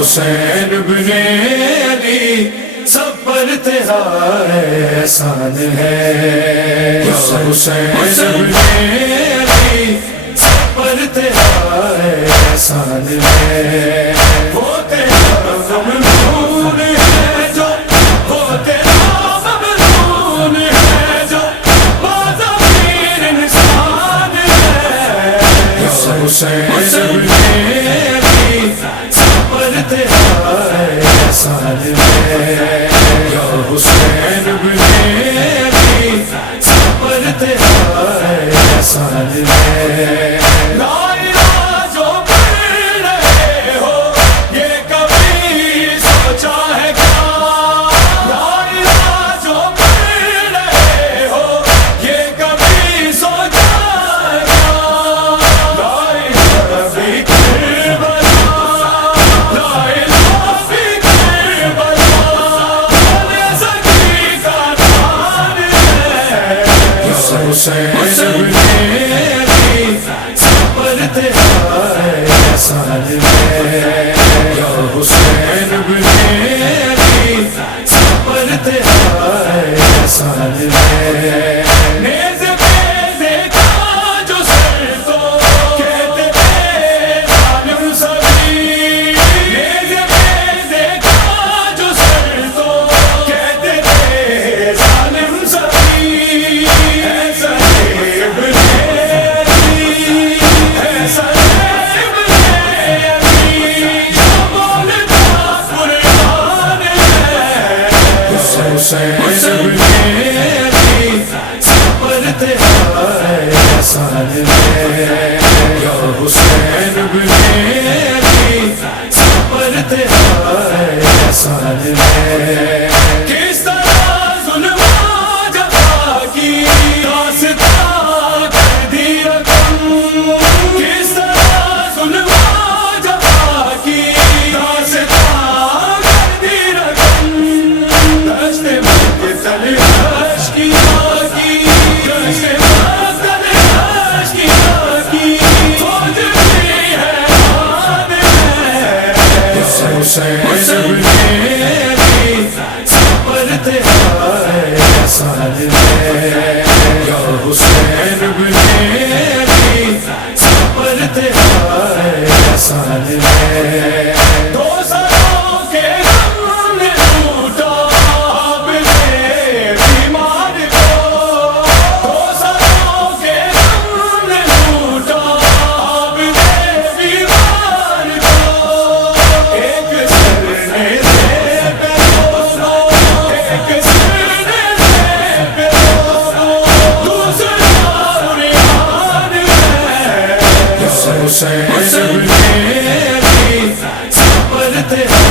حسین بن علی سب پر تیرا احسان ہے، یا حسین بن علی سب پر تیرا احسان ہے، وہ تیرا ممنون ہے جو، وہ تیرا ممنون ہے جو بازامیر انسان ہے، یا حسین بن علی سب پر تیرا احسان ہے، یا حسین بن علی سب پر تیرا احسان ہے۔ لا الہ جو پڑھ رہے ہو یہ کبھی سوچا ہے کیا؟ لا الہ جو پڑھ رہے ہو یہ کبھی سوچا ہے کیا؟ لا الہ فی کربلا، لا الہ فی کربلا، بولے زکی کا نام ہے، یا حسین بن علی سب پر تیرا احسان ہے، یا حسین بن علی سب پر تیرا احسان ہے۔ نیز پہ دیکھا جو سر تو کہتے تھے ظالم سبھی، نیز پہ دیکھا جو سر تو کہتے تھے ظالم سبھی، ایسا ابن علی، ایسا ابن علی جو بولتا قرآن ہے، حسین بن علی سب پر تیرا احسان ہے، یا حسین بن علی سب پر تیرا احسان ہے۔ کس طرح ظلم جفا کی داستان کر دی رقم، کس طرح ظلم جفا کی داستان کر دی رقم، دشت مقتل اشکیا کی، دشت مقتل اشکیا کی، فوج بھی حیران ہے، حسین بن علی سب پر تیرا احسان ہے، یا حسین بن علی سب پر تیرا احسان ہے۔ دو سروں کے غم نے لوٹا اپنے بیمار کو، دو سروں کے غم نے لوٹا اپنے بیمار کو، ایک سر نے سر پہ دونوں، ایک سر نے سر پہ دونوں، دوسرا عریان ہے، حسین بن علی سب پر تیرا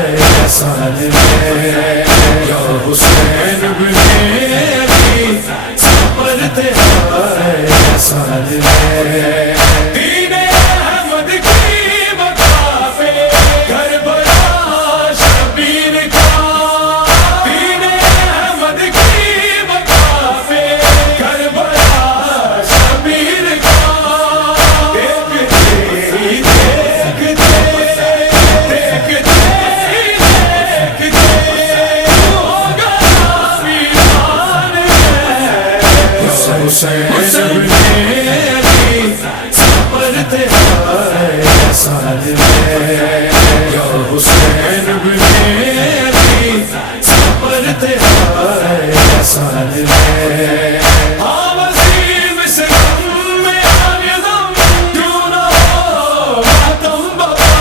احسان ہے، یا حسین بن علی سب پر تیرا احسان ہے۔ دین احمد کی بقا پہ کربلا شبیر کا، دین احمد کی بقا پہ کربلا شبیر کا، دیکھتے ہی دیکھتے، دیکھتے ہی دیکھتے ہوگا میدان ہے، حسین بن علی سب پر تیرا احسان ہے، یا حسین بن علی سب پر تیرا احسان ہے۔ ہاں وسیم سے غم میں آنظم کیوں نہ ہو ماتم بپا،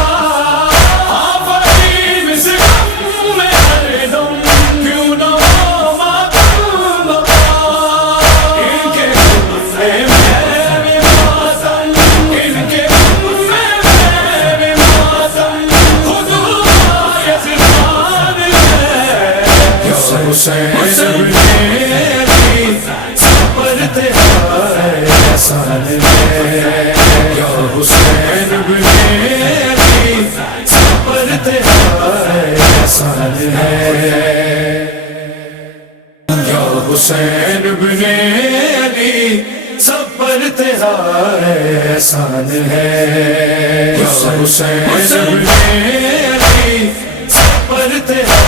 ہاں وسیم سے غم میں آنظم کیوں نہ ہو ماتم بپا، ان کے غم میں بھی ماتم، ان کے غم میں بھی ماتم، خود یزدان حسین ابن علی سب پر تیرا احسان ہے یا حسین ابن علی سب پر تیرا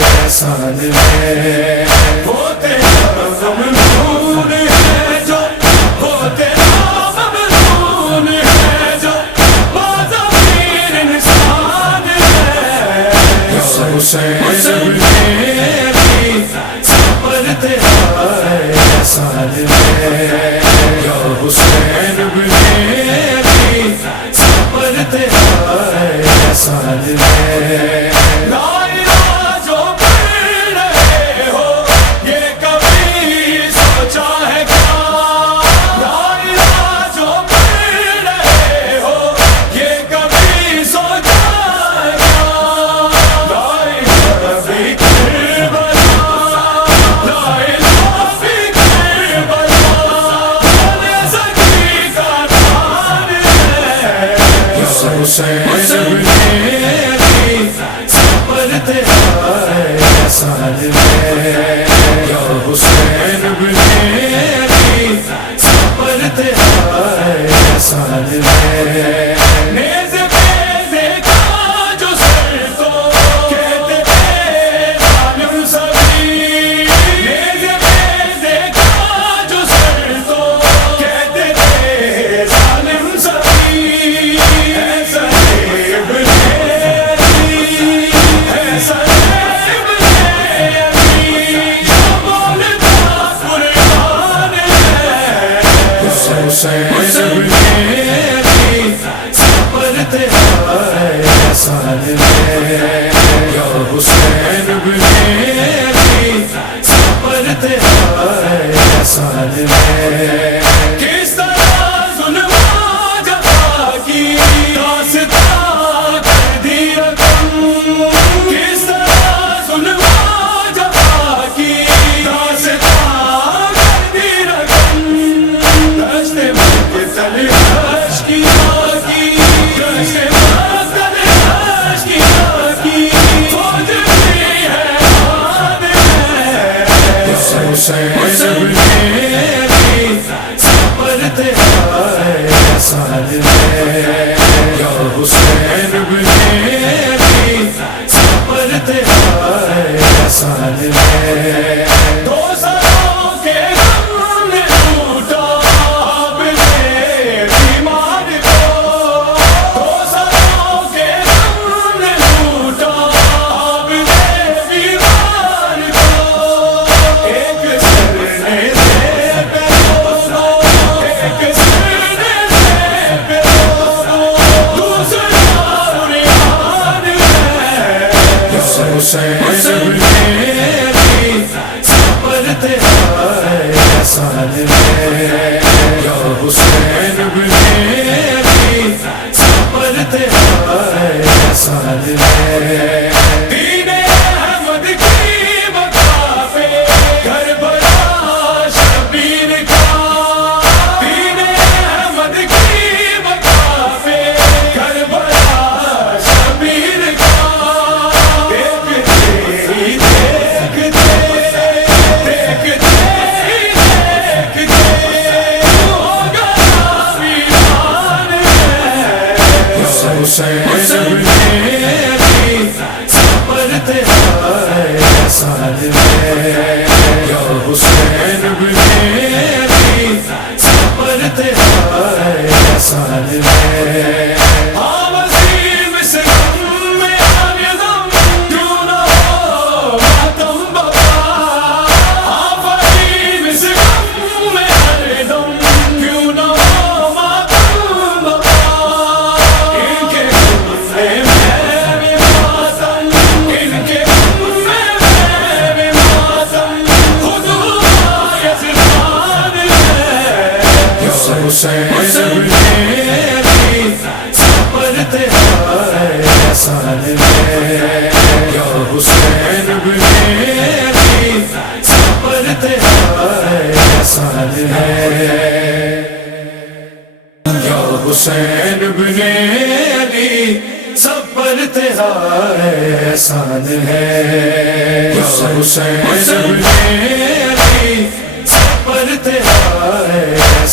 احسان ہے وہ تیرا ممنون ہے جو وہ تیرا ممنون ہے جو بازمیر انسان ہے یا حسین ابن علی سب پر تیرا احسان ہے یا حسین ابن علی سب پر تیرا احسان ہے لا الہ جو پڑھ رہے ہو یہ کبھی سوچا ہے کیا لا الہ جو پڑھ رہے ہو یہ کبھی سوچا ہے کیا لا الہ بھی کربلا لا الہ بھی کربلا بولے سکی کا نام ہے یا حسین ابن علی سب پر تیرا احسان ہے یا حسین ابن علی سب پر تیرا احسان ہے نیز پہ دیکھا جو سر کو کہتے تھے ظالم سبھی نیز پہ دیکھا جو سر کو کہتے تھے ظالم سبھی ایسا ابن علی ایسا ابن علی جو بولتا قرآن ہے حسین ابن علی سب پر تیرا احسان ہے یا حسین ابن علی سب پر تیرا احسان ہے کس طرح ظلم و جفا کی داستان کر دی رقم کس طرح ظلم و جفا کی داستان کر دی رقم دشت مقتل اشکیاں کی دشت مقتل اشکیاں کی فوج بھی حیران ہے حسین ابن علی سب پر تیرا احسان ہے یا حسین ابن علی سب پر تیرا احسان ہے دو سروں کے غم نے لوٹا آپ نے بیمار کو دو سروں کے غم نے لوٹا آپ نے بیمار کو ایک سر نے سر پہ دو ایک سر نے سر پہ دو دوسرا بنیاد ہے حسین ابن علی سب پر تیرا احسان ہے یا حسین ابن علی سب پر تیرا احسان ہے دین احمد کی بقا پہ کربلا شبیر کا دین احمد کی بقا پہ کربلا شبیر کا دیکھتے ہی دیکھتے دیکھتے ہی دیکھتے ہوگا ویران ہے حسین ابن علی سب پر تیرا احسان ہے یا حسین ابن علی سب پر تیرا احسان ہے ہاں وسیم سے غم میں غم کیوں نہ ہو ماتم بپا ہاں وسیم سے غم میں دم کیوں نہ ہو ماتم بپا ان کے غم میں بھی ماتم ان کے غم میں بھی ماتم خود ہوا یزدان ہے حسین ابن علی سب پر تیرا احسان ہے یا حسین ابن علی سب پر تیرا احسان ہے یا حسین ابن علی سب پر تیرا احسان ہے یا حسین ابن علی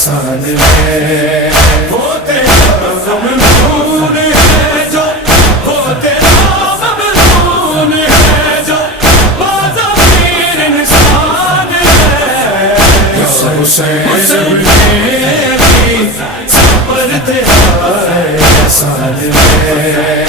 احسان ہے، وہ تیرا ممنون ہے جو، وہ تیرا ممنون ہے جو بازمیر انسان ہے، حسین ابن علی صبر تیرا احسان ہے۔